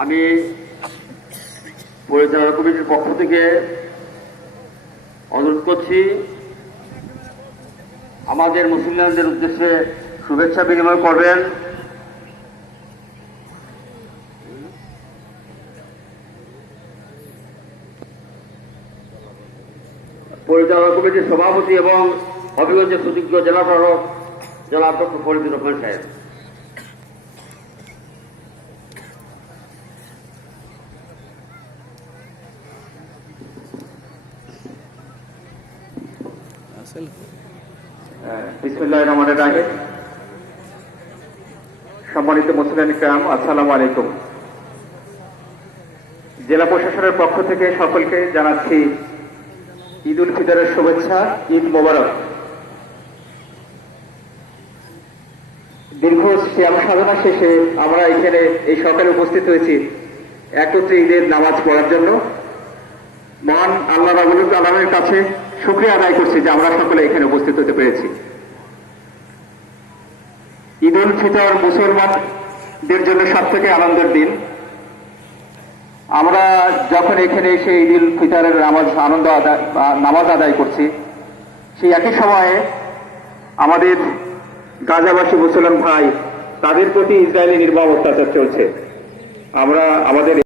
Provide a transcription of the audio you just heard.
আমি পরিচালনা কমিটির পক্ষ থেকে অনুরোধ করছি আমাদের মুসলিমদের উদ্দেশ্যে শুভেচ্ছা বিনিময় করবেন। পরিচালনা কমিটির সভাপতি এবং হবিগঞ্জের সুযোগ্য জেলা প্রশাসক জনাব ডক্টর ফরিদুর রহমান সাহেব। বিসমিল্লাহির রহমানির রহিম। সম্মানিত মুসলিম কিরাম, আসসালামু আলাইকুম। জেলা প্রশাসনের পক্ষ থেকে সকলকে জানাচ্ছি ঈদ উল ফিতরের শুভেচ্ছা, ঈদ মোবারক। দীর্ঘ শ্যাম সাধনা শেষে আমরা এখানে এই সকালে উপস্থিত হয়েছি একত্রে ঈদের নামাজ পড়ার জন্য। মহান আল্লাহ রাব্বুল আলামিনের কাছে শুকরিয়া আদায় করছি যে আমরা সকলে এখানে উপস্থিত হতে পেরেছি। ঈদ উল ফিতর মুসলমানদের জন্য সব থেকে আনন্দের দিন। আমরা যখন এখানে এসে ঈদ উল ফিতরের নামাজ আদায় করছি, সেই একই সময়ে আমাদের গাজাবাসী মুসলমান ভাই, তাদের প্রতি ইসরায়েলি নির্মম অত্যাচার চলছে। আমরা আমাদের